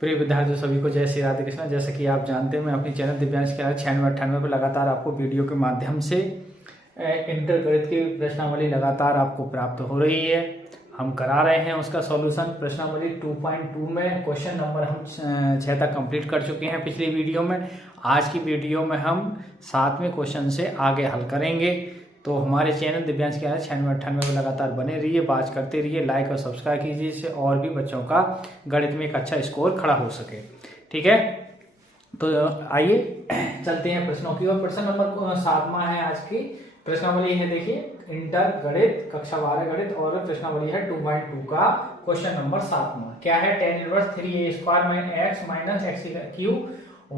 प्रिय विद्यार्थियों सभी को जय श्री राधे कृष्ण। जैसे कि आप जानते हैं मैं अपनी चैनल दिव्यांश के 96 पर लगातार आपको वीडियो के माध्यम से इंटर गणित की प्रश्नावली लगातार आपको प्राप्त हो रही है। हम करा रहे हैं उसका सॉल्यूशन। प्रश्नावली 2.2 में क्वेश्चन नंबर हम 6 तक कंप्लीट कर चुके हैं पिछली वीडियो में। आज की वीडियो में हम 7वें क्वेश्चन से आगे हल करेंगे। तो हमारे चैनल दिव्यांश के 96 पर लगातार बने रहिए, बात करते रहिए, लाइक और सब्सक्राइब कीजिए, इससे और भी बच्चों का गणित में एक अच्छा स्कोर खड़ा हो सके। ठीक है, तो आइए चलते हैं प्रश्नों की ओर। प्रश्न नंबर 7वां है आज की प्रश्नावली है। देखिए, इंटर गणित कक्षा 12 गणित और प्रश्नावली है 2.2 का क्वेश्चन नंबर 7वां। क्या है? tan inverse 3a² x minus x Q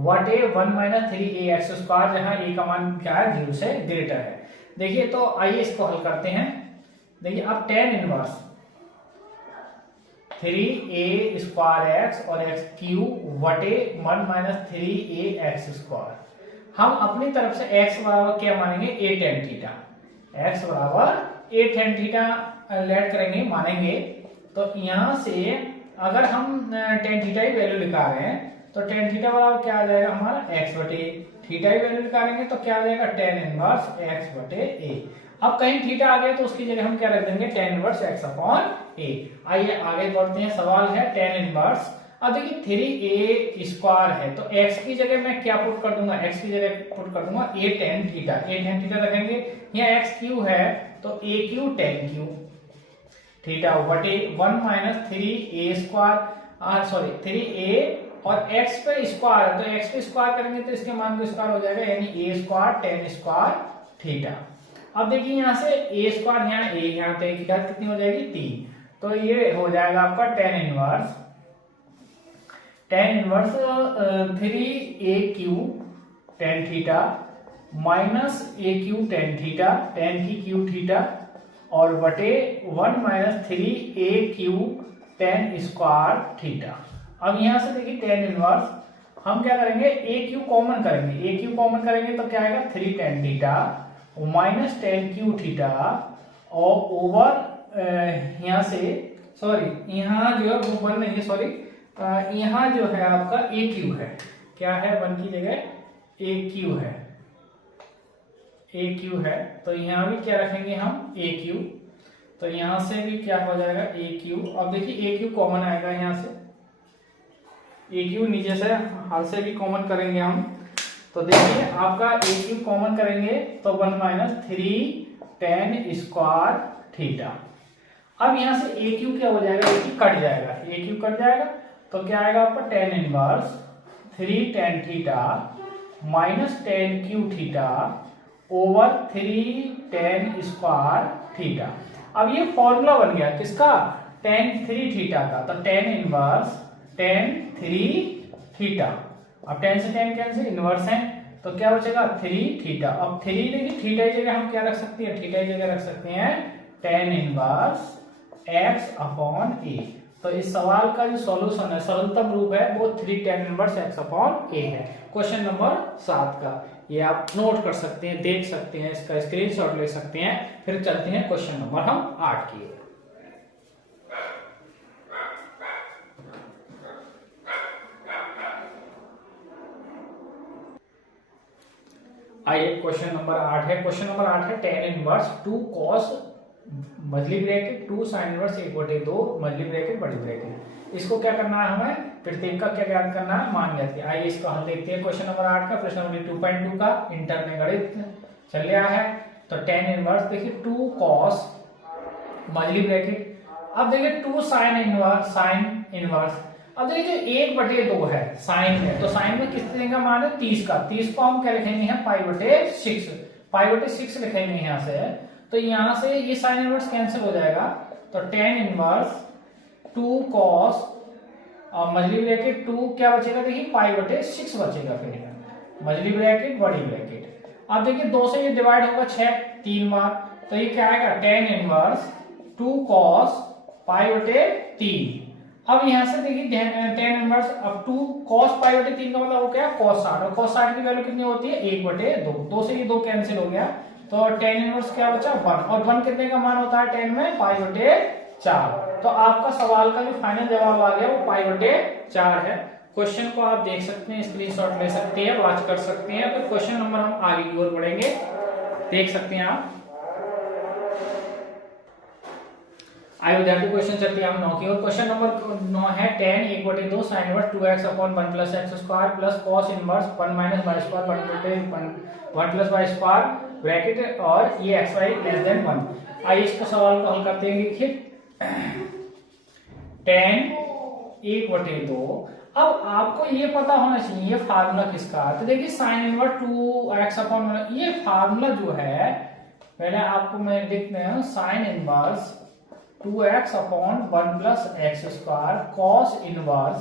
what A 1 minus 3ax², जहां a का मान क्या है? 0 से ग्रेटर है। देखिए, तो आइए इसको हल करते हैं। देखिए, अब tan इनवर्स 3a² और x Q what A 1 minus 3ax², हम अपनी तरफ से x बराबर क्या मानेंगे? a tan theta. x बराबर a tan थीटा लेट करेंगे, मानेंगे। तो यहां से अगर हम tan थीटा की वैल्यू निकाल रहे हैं तो tan थीटा बराबर क्या आ जाएगा हमारा? x बटे थीटा की वैल्यू निकालेंगे तो क्या आ जाएगा? tan इनवर्स x बटे a। अब कहीं थीटा आ गया तो उसकी जगह हम क्या रख देंगे? tan inverse x upon a। आइए आगे बढ़ते हैं। सवाल है tan इनवर्स। अब देखिए 3a² है तो x की जगह मैं क्या पुट कर दूंगा? x की जगह पुट कर दूंगा a tan theta. a tan theta रखेंगे। यहाँ x क्यू है तो a Q tan Q theta बटे 1 माइनस 3a² सॉरी 3a और x पे स्क्वायर है तो x पे स्क्वायर करेंगे तो इसके मान को स्क्वायर हो जाएगा, यानी a² tan² थीटा। अब देखिए यहाँ से a² यहाँ a, यहाँ पे की घात कितनी हो जाएगी? 3। तो ये हो जाएगा आपका tan inverse 3a³ tan theta minus a³ tan theta, tan की क्यू थीटा, और बटे 1 माइनस 3a³ tan² थीटा। अब यहां से देखिए tan इनवर्स हम क्या करेंगे? a³ कॉमन करेंगे। a³ कॉमन करेंगे तो क्या आएगा? 3 tan theta minus tan Q theta और ओवर यहाँ से सॉरी यहाँ जो है वो 1 नहीं है, सॉरी यहाँ जो है आपका a³ है। क्या है? 1 की जगह a³ है, a³ है तो यहाँ भी क्या रखेंगे हम? a³। तो यहाँ से भी क्या हो जाएगा? a³। अब देखिए a³ कॉमन आएगा यहाँ से, a³ नीचे से हाल से भी कॉमन करेंगे हम। तो देखिए आपका a³ कॉमन करेंगे तो 1 माइनस 3 tan² थीटा। अब यहाँ से a³ क्या हो जाएगा? a³ कट जाएगा, a³ कट जाएगा तो क्या आएगा आपका? tan inverse 3 tan theta minus tan Q theta over 3 tan² theta. अब ये फॉर्मूला बन गया किसका? tan 3 थीटा का। तो tan इनवर्स tan 3 थीटा। अब tan से tan कैंसिल, इनवर्स है तो क्या बचेगा? 3 थीटा। अब 3 देखिए थीटा की जगह हम क्या रख सकते हैं? थीटा की जगह रख सकते हैं tan inverse x upon a। तो इस सवाल का जो सॉल्यूशन है, सरलतम रूप है, वो 3 tan inverse x upon a है। क्वेश्चन नंबर 7 का ये आप नोट कर सकते हैं, देख सकते हैं, इसका स्क्रीनशॉट ले सकते हैं। फिर चलते हैं क्वेश्चन नंबर हम 8 की ओर। आइए क्वेश्चन नंबर 8 है। क्वेश्चन नंबर 8 है tan इनवर्स 2 cos मजली ब्रैकेट 2 sin इनवर्स 1/2 मजली ब्रैकेट बड़ी ब्रैकेट। इसको क्या करना है? हमें प्रत्येक का क्या ज्ञात करना है? मान ज्ञात किया। आइए इसको हम देखते हैं। क्वेश्चन नंबर 8 का प्रश्न नंबर 2.2 का इंटर में गणित चल रहा है। तो tan इनवर्स देखिए 2 cos मजली ब्रैकेट, अब देखिए 2 sin इनवर्स। अब देखिए जो 1/2 है साइन है तो साइन में किस तरह का मान है? 30 का। 30 को हम क्या लिखेंगे? है π/6, π/6 लिखेंगे यहाँ से। तो यहाँ से ये साइन इनवर्स कैंसिल हो जाएगा तो tan इनवर्स 2 cos और मजली ब्रैकेट 2 क्या बचेगा? देखिए π/6 बचेगा। फिर मजली ब्रैकेट बड़ी ब्रैकेट। अब देखिए 2 से ये डिवाइड होगा 6 3 बार तो ये क्या आएगा? tan inverse 2 cos π/3। अब यहाँ से देखिए tan इनवर्स अब 2 cos π/3 का मतलब वो क्या है? cos 60, और cos 60 की वैल्यू कितनी होती है? 1/2। 2 से ये 2 कैंसिल हो गया तो tan इनवर्स क्या बचा? 1। और 1 कितने का मान होता है tan में? π/4। तो आपका सवाल का जो फाइनल जवाब आ गया वो π/4 है। क्वेश्चन को आप देख सकते हैं, स्क्रीनशॉट ले सकते हैं, वॉच कर सकते हैं। तो क्वेश्चन नंबर हम आगे की ओर बढ़ेंगे, देख सकते हैं आप। आइए विद्यार्थी क्वेश्चन चलते हैं हम 9 की ओर। क्वेश्चन नंबर 9 है tan 1/2 sin inverse 2x upon 1 plus x square plus cos inverse 1 minus y square 1 plus y square bracket और ये xy लेस देन 1। आइए इसको सवाल को हल करते हैं। देखिए tan 1/2, अब आपको ये पता होना चाहिए ये फार्मूला किसका है। तो देखिए साइन इनवर्स 2x अपॉन, ये फार्मूला जो है पहले आपको मैं लिखते हैं, sine inverse 2x upon 1 plus x square cos inverse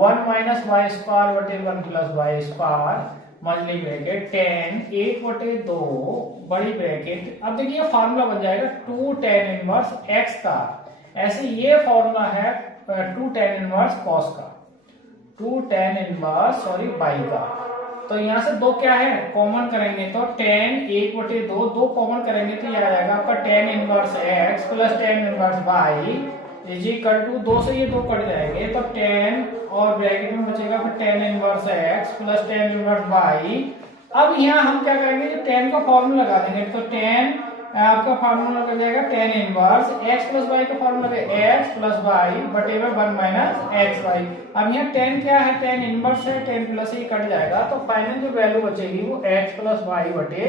1 minus y square बटे 1 प्लस वाई स्क्वायर मजली ब्रैकेट tan 1/2 बड़ी ब्रैकेट। अब देखिए फार्मूला बन जाएगा 2 tan इनवर्स x का, ऐसे ये फॉर्मूला है 2 tan इनवर्स cos का, 2 tan इनवर्स y का। तो यहाँ से दो क्या है कॉमन करेंगे, तो tan 1/2 दो कॉमन करेंगे तो ये आ जाएगा आपका tan inverse x plus tan inverse y is equal to 2 से ये 2 कट जाएंगे, तो tan और ब्रैकेट में बचेगा फिर tan inverse x plus tan inverse y। अब यहाँ हम क्या करेंगे, जो tan का फॉर्मूला लगा देंगे, तो tan आपका फार्मूला लग जाएगा tan inverse x plus y का फार्मूला है x प्लस y बटे में 1 माइनस xy। अब यहाँ tan क्या है, tan इनवर्स है, tan प्लस ही कट जाएगा, तो फाइनल जो वैल्यू बचेगी वो x प्लस y बटे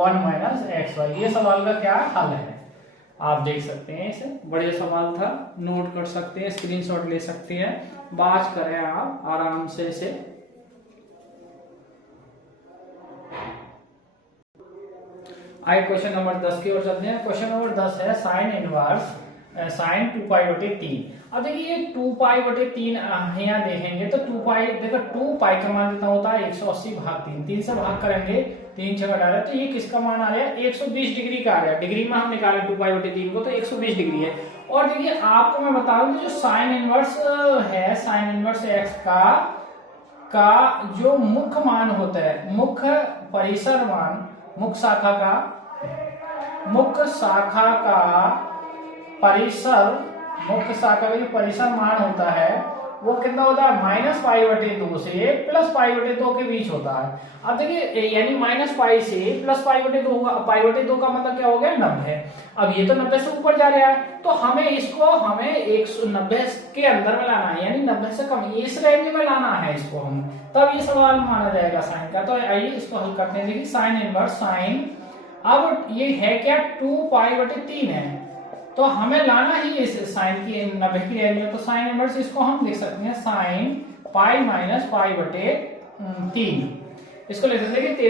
1 माइनस xy। ये सवाल का क्या हल है, आप देख सकते हैं। इसे बढ़िया सवाल था, नोट कर सकते हैं, स्क्रीनशॉट ले सकते हैं, बात करें आप आराम से इसे। आइए क्वेश्चन नंबर 10 की ओर चलते हैं। क्वेश्चन नंबर 10 है साइन इनवर्स साइन 2π/3। अब देखिए ये 2π/3 यहाँ देखेंगे तो 2π, देखो 2π का मान कितना होता है 180 भाग 3, 3 से भाग करेंगे 3 6 घटा रहे, तो ये किसका मान आ रहा है 120 डिग्री का आ रहा है। डिग्री में हम निकाले 2π/3 को, तो 120 डिग्री है। और देखिए आपको मैं बता दूं जो साइन इनवर्स है, साइन इनवर्स x का जो मुख्य मान होता है, मुख्य परिसर मान, मुख्य शाखा का परिसर, मुख्य शाखा का जो परिसर मान होता है वो कितना होता है -π/2 से प्लस π/2 के बीच होता है। अब देखिए यानी -π से प्लस π/2 होगा, π/2 का मतलब क्या हो गया 90। अब ये तो 90 से ऊपर जा रहा है, तो हमें इसको 190 के अंदर में लाना है, यानी 90 से कम इस रेंज में लाना है इसको हम, तब ये सवाल माना जाएगा साइन का। तो आइए इसको हल करते हैं। देखिए साइन इनवर्स साइन, अब ये है क्या 2π/3 है, तो हमें लाना ही इस साइन की 90 की रेंज में, तो साइन इनवर्स इसको हम लिख सकते हैं साइन पाई माइनस π/3। इसको लिख सकते हैं कि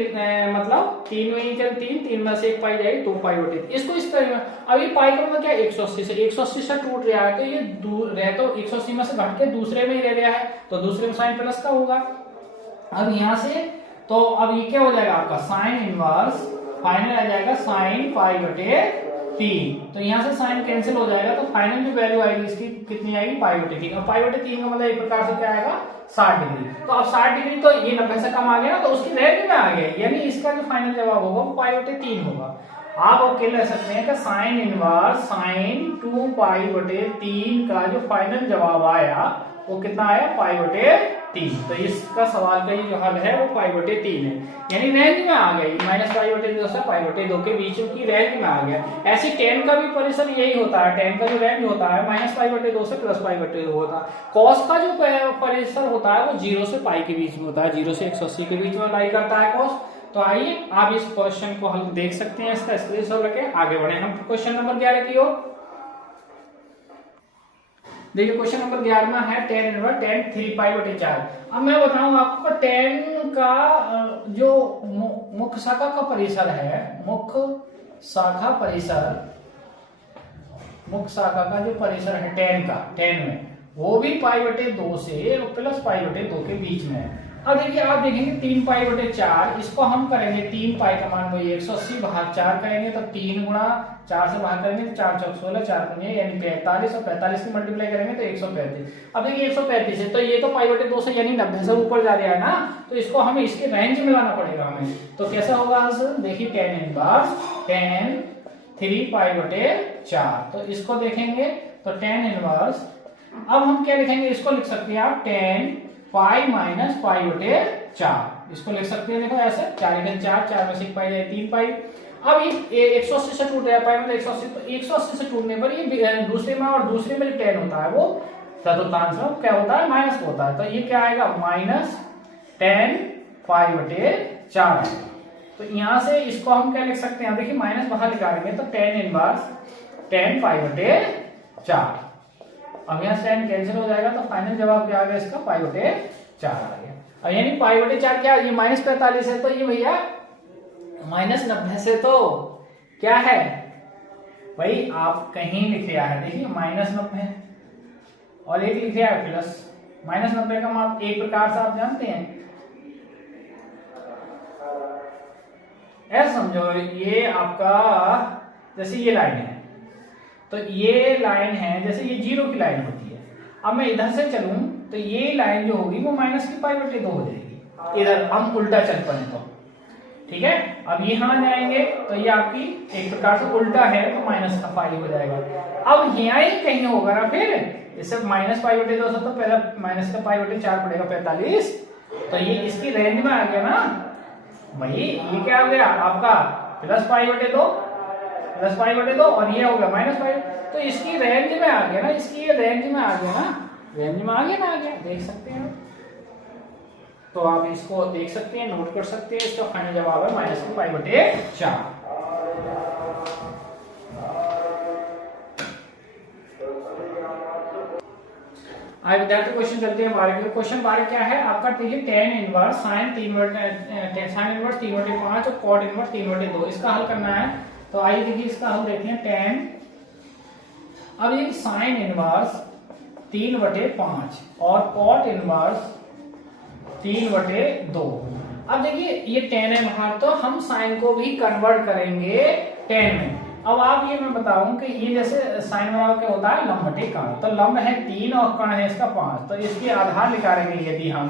मतलब 3 में 3 में से 1 पाई जाएगी 2π/3। इसको इस तरह, अब ये पाई का मतलब क्या 180 से टूट रहा है, तो ये दूर रहे तो 180 में से घट के दूसरे में ही रह रहा है, तो दूसरे में साइन प्लस का होगा। अब यहाँ से तो अब ये क्या हो जाएगा आपका साइन इनवर्स फाइनल आ जाएगा साइन π/3, तो यहाँ से साइन कैंसिल हो जाएगा, तो फाइनल जो वैल्यू आएगी इसकी कितनी आएगी π/3। और π/3 का मतलब एक प्रकार से क्या आएगा 60 डिग्री। तो अब 60 डिग्री तो ये 90 से कम आ गया ना, तो उसकी रेंज में आ गया, यानी इसका जो फाइनल जवाब होगा वो π/3 होगा। आप ओके ले सकते हैं कि साइन इनवर्स साइन 2π/3 का जो फाइनल जवाब आया वो कितना आया π/3। तो इसका सवाल का ये जो हल है वो π/3 है, यानी रेंज में आ गई, -π/2 से π/2 के बीच की रेंज में आ गया। ऐसे tan का भी परिसर यही होता है, tan का जो रेंज होता है -π/2 से +π/2 होता है। cos का जो परिसर होता है वो 0 से π के बीच में होता है, 0 से 180 के बीच में लाई करता है cos। तो आइए आप इस क्वेश्चन को हल देख सकते हैं, इसका स्क्रीनशॉट लेके आगे बढ़े हम क्वेश्चन नंबर 11 की ओर। देखिए क्वेश्चन नंबर 11 है tan इनवर्स tan 3π/4। अब मैं बताऊं आपको tan का जो मुख्य शाखा का परिसर है, मुख्य शाखा का जो परिसर है tan में वो भी π/2 से प्लस π/2 के बीच में है। अब देखिए आप देखेंगे 3π/4, इसको हम करेंगे 3π का मान वही 180 भाग 4 करेंगे, तो 3 गुणा 4 से भाग करेंगे तो 4 चौक 16, 4 पंजे यानी 45, और 45 की मल्टीप्लाई करेंगे तो 135। अब देखिए 135 है, तो ये तो π/2 से यानी 90 से ऊपर जा रहा है ना, तो इसको हमें इसके रेंज में लाना पड़ेगा हमें। तो कैसा होगा आंसर, देखिए tan इनवर्स tan 3π/4, तो इसको देखेंगे तो टेन इनवर्स, अब हम क्या लिखेंगे, इसको लिख सकते हैं आप टेन पाई माइनस पाई बटे 4, इसको लिख सकते हैं देखो ऐसे, 4 × 4, 4 में से 1 पाई जाए 3 पाई। अब ये 180 से टूट गया, पाई मतलब 180, तो 180 से टूटने पर ये दूसरे में और दूसरे में जो 10 होता है वो चतुर्थांश में क्या होता है, माइनस होता है, तो ये क्या आएगा माइनस 10 पाई बटे 4 आएगा। तो यहां से इसको हम क्या लिख सकते हैं, देखिए माइनस बाहर निकालेंगे तो टेन इनवर्स 10 पाई बटे 4, अब यहाँ से 10 कैंसिल हो जाएगा, तो फाइनल जवाब क्या आ गया इसका, पाई बटे 4 आ गया। अब यानी पाई बटे 4 क्या, ये माइनस 45 है, तो ये भैया माइनस 90 से तो क्या है भाई, आप कहीं लिख लिया है, देखिए माइनस 90 और एक लिख लिया है प्लस, माइनस 90 का मान एक प्रकार से आप जानते हैं, ऐसा समझो ये आपका, जैसे ये लाइन है, तो ये लाइन है जैसे ये 0 की लाइन होती है, अब मैं इधर से चलूं तो ये लाइन जो होगी वो माइनस की पाई बटे 2 हो जाएगी, इधर हम उल्टा चल पड़े तो, ठीक है। अब यहां जाएंगे तो ये आपकी एक प्रकार से उल्टा है, तो माइनस का पाई हो जाएगा। अब यहाँ ही कहीं होगा ना फिर, इससे माइनस पाई बटे 2 तो पहला माइनस का पाई बटे 4 पड़ेगा 45, तो ये इसकी रेंज में आ गया ना भाई, ये क्या हो गया आपका प्लस पाई बटे 2, प्लस पाई बटे 2, और ये हो गया माइनस पाई, तो इसकी रेंज में आ गया ना, इसकी रेंज में आ गया ना, रेंज में आ गया ना, आ गया, देख सकते हैं, तो आप इसको देख सकते हैं, नोट कर सकते हैं, इसका फाइनल जवाब है माइनस पाई बटे 4। आइए विद्यार्थी क्वेश्चन चलते हैं 12 के। क्वेश्चन 12 क्या है आपका, देखिए टेन इनवर्स साइन 3/5 और कॉट इनवर्स 3/2, इसका हल करना है। तो आइए देखिए इसका हल देखते हैं, टेन, अब ये साइन इनवर्स 3/5 और कॉट इनवर्स 3/2। अब देखिए ये टेन है बाहर, तो हम साइन को भी कन्वर्ट करेंगे टेन में। अब आप ये मैं बताऊं कि ये जैसे साइन बराबर क्या होता है, लंब बटे कर्ण, तो लंब है 3 और कर्ण है इसका 5, तो इसके आधार निकालेंगे यदि हम,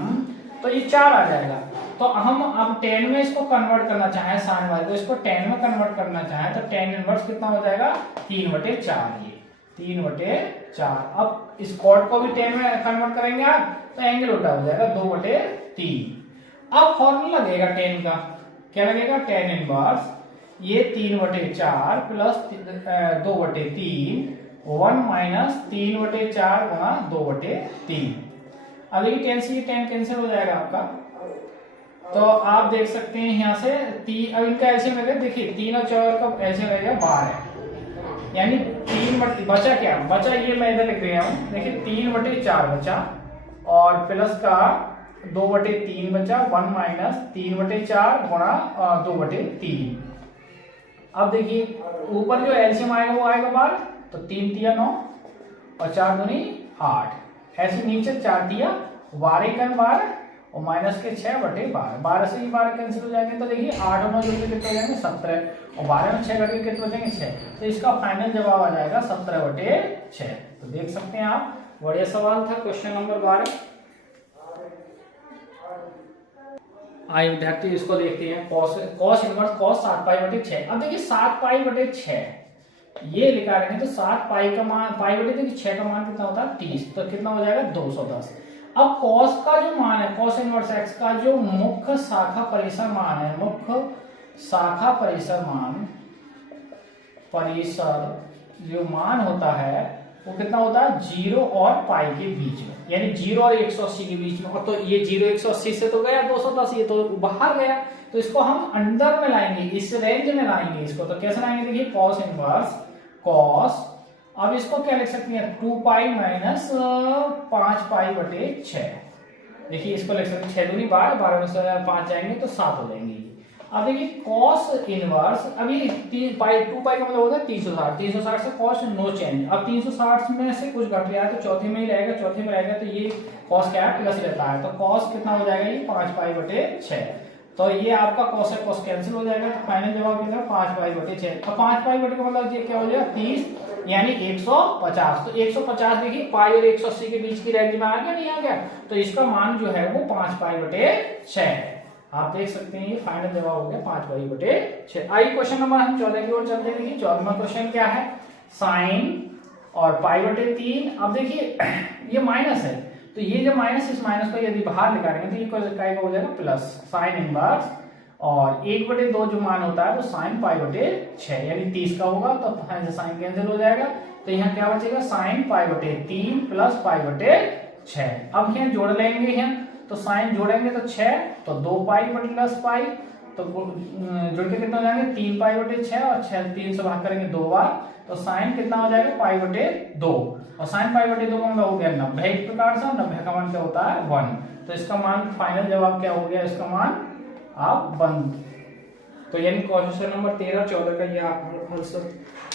तो ये 4 आ जाएगा। तो हम अब 10 में इसको कन्वर्ट करना चाहें, साइन वाले को इसको 10 में कन्वर्ट करना चाहें, तो 10 इनवर्स कितना हो जाएगा, 3/4, ये 3/4। अब इस कॉट को भी 10 में कन्वर्ट करेंगे आप, तो एंगल उल्टा हो जाएगा 2/3। अब फॉर्मूला लगेगा 10 का, क्या लगेगा, 10 इनवर्स ये 3/4 प्लस 2/3, 1 माइनस 3/4 गुणा 2/3। अब ये 10 से 10 कैंसिल हो जाएगा आपका, तो आप देख सकते हैं यहाँ से अब इनका एलसीएम लगेगा, देखिए 3 और 4 का एलसीएम लगेगा 12, यानी 3 बचा क्या, बचा ये मैं इधर लिख रहा हूँ, देखिए 3/4 बचा और प्लस का 2/3 बचा, 1 माइनस 3/4 गुणा 2/3। अब देखिए ऊपर जो एलसीएम आएगा वो आएगा 12, तो 3 तिया 9 और 4 दूनी 8, ऐसे नीचे 4 तिया 12 का 12 और माइनस के 6/12, 12 से ही 12 कैंसिल हो जाएंगे, तो देखिए 8 और 9 जोड़ के कितने हो जाएंगे 17, और 12 में 6 घट के कितने बचेंगे 6, तो इसका फाइनल जवाब आ जाएगा 17/6। तो देख सकते हैं आप, बढ़िया सवाल था क्वेश्चन नंबर 12। आइए विद्यार्थी इसको देखते हैं, कॉस इनवर्स कॉस 7π/6। अब देखिए 7π/6 ये लिखा रहे हैं, तो 7 का मान पाई बटे देखिए 6 का मान कितना होता है 30, तो कितना हो जाएगा 210। अब कॉस का जो मान है, कॉस इनवर्स एक्स का जो मुख्य शाखा परिसर मान है, मुख्य शाखा परिसर जो मान होता है वो कितना होता है 0 और पाई के बीच में, यानी 0 और 180 के बीच में। और तो ये 0 180 से तो गया 210, ये तो बाहर गया, तो इसको हम अंदर में लाएंगे, इस रेंज में लाएंगे इसको। तो कैसे लाएंगे, देखिए कॉस इनवर्स कॉस, अब इसको क्या लिख सकते हैं 2π माइनस 5π/6। देखिए इसको लिख सकते हैं 6 दूनी 12, 12 में से 5 जाएंगे तो 7 हो जाएंगे। अब देखिए कॉस इनवर्स, अभी 2π का मतलब होता है 360, 360 से कॉस नो चेंज। अब 360 में से कुछ घट गया तो चौथे में ही रहेगा, चौथे में रहेगा तो ये कॉस क्या है प्लस रहता है, तो कॉस कितना हो जाएगा ये 5π/6। तो ये आपका कॉस है, कॉस कैंसिल हो जाएगा, तो फाइनल जवाब कितना 5π/6। अब 5π/6 का मतलब ये क्या हो जाएगा 30, यानी 150। तो 150 देखिए पाई और 180 के बीच की रेंज में आ गया, नहीं आ गया, तो इसका मान जो है वो 5π/6 है। आप देख सकते हैं ये फाइनल जवाब हो गया 5π/6। आइए क्वेश्चन नंबर हम 14 की ओर चलते हैं। 14वां क्वेश्चन क्या है, साइन और पाई बटे 3। अब देखिए ये माइनस है, तो ये जो माइनस, इस माइनस को यदि बाहर निकालेंगे तो ये काय का हो जाएगा प्लस साइन इनवर्स, और 1/2 जो मान होता है वो साइन पाई बटे 6 यानी 30 का होगा, तो साइन कैंसिल हो जाएगा। तो यहाँ क्या बचेगा, साइन पाई बटे 3 प्लस पाई बटे 6। अब यहाँ जोड़ लेंगे यहाँ, तो साइन जोड़ेंगे तो 6, तो 2 पाई प्लस पाई, तो जोड़ के कितना हो जाएंगे 3 पाई बटे 6, और 6 3 से भाग करेंगे 2 बार, तो साइन कितना हो जाएगा पाई बटे 2, और साइन पाई बटे 2 का मतलब हो गया 90। एक प्रकार से 90 का मान क्या होता है 1, तो इसका मान फाइनल जवाब क्या हो गया, इसका मान आप बंद। तो यानी क्वेश्चन नंबर 13 और 14 का ये आप हल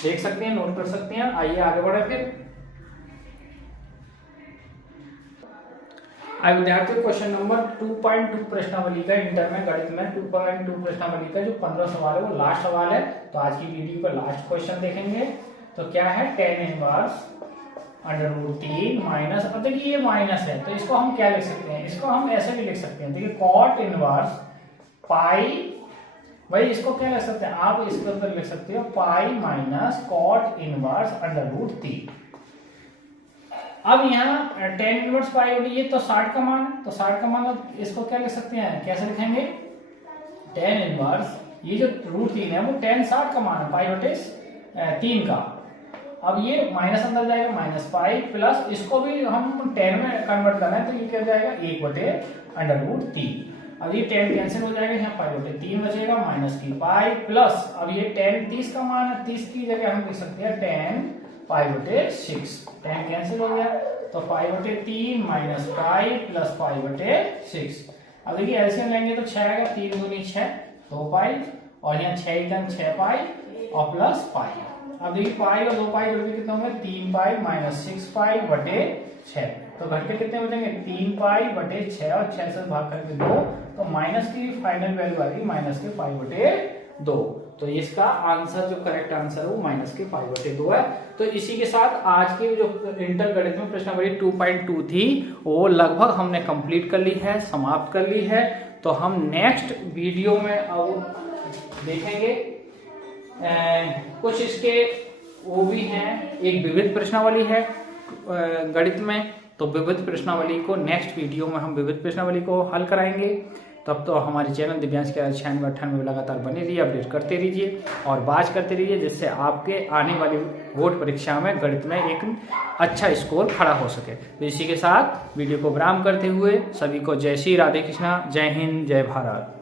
देख सकते हैं, नोट कर सकते हैं। आइए आगे बढ़े फिर। आई विद्यार्थियों क्वेश्चन नंबर 2.2 प्रश्नावली का इंटर में गणित में 2.2 प्रश्नावली का जो 15 सवाल है वो लास्ट सवाल है। तो आज की वीडियो का लास्ट क्वेश्चन देखेंगे। तो क्या है, tan इनवर्स √3 माइनस, अब देखिए ये माइनस है तो इसको हम क्या लिख सकते हैं, इसको हम ऐसे भी लिख सकते हैं, देखिए cot इनवर्स पाई, भाई इसको क्या लिख सकते हैं आप, इसके अंदर लिख सकते हो पाई माइनस cot इनवर्स √3। अब यहाँ tan इनवर्स पाई होगी, ये तो 60 का मान है, तो 60 का मान, इसको क्या लिख सकते हैं, कैसे लिखेंगे, tan इनवर्स, ये जो √3 है वो tan 60 का मान है पाई बटे 3 का। अब ये माइनस अंदर जाएगा, माइनस पाई प्लस, इसको भी हम tan में कन्वर्ट करना है तो ये क्या जाएगा 1/√3। अब ये tan कैंसिल हो जाएगा, यहाँ पाई बटे 3 बचेगा, माइनस की पाई प्लस, अब ये tan 30 का मान है, 30 की जगह हम लिख सकते हैं tan पाई बटे 6, tan कैंसिल हो गया, तो पाई बटे 3 माइनस पाई प्लस पाई बटे 6। अब देखिए एलसीएम लेंगे तो 6 आएगा, 3 दूनी 6, 2 पाई, और यहाँ 6 पाई और प्लस पाई। अब देखिए पाई और 2 पाई घट के कितना होंगे, 3 पाई माइनस 6 पाई बटे 6, तो घट के कितने बचेंगे 3 पाई बटे 6, और 6 से भाग करके 2, तो माइनस की फाइनल वैल्यू आएगी माइनस के पाई बटे 2। तो इसका आंसर जो करेक्ट आंसर है वो माइनस के पाई बटे 2 है। तो इसी के साथ आज की जो इंटर गणित में प्रश्नावली 2.2 थी वो लगभग हमने कंप्लीट कर ली है, समाप्त कर ली है। तो हम नेक्स्ट वीडियो में अब देखेंगे कुछ इसके वो भी हैं, एक विविध प्रश्नावली है गणित में, तो विविध प्रश्नावली को नेक्स्ट वीडियो में हम विविध प्रश्नावली को हल कराएंगे। तब तो हमारे चैनल दिव्यांश के 96-98 में लगातार बने रहिए, अपडेट करते रहिए और बात करते रहिए, जिससे आपके आने वाली बोर्ड परीक्षा में गणित में एक अच्छा स्कोर खड़ा हो सके। तो इसी के साथ वीडियो को विराम करते हुए सभी को जय श्री राधे कृष्णा, जय हिंद, जय भारत।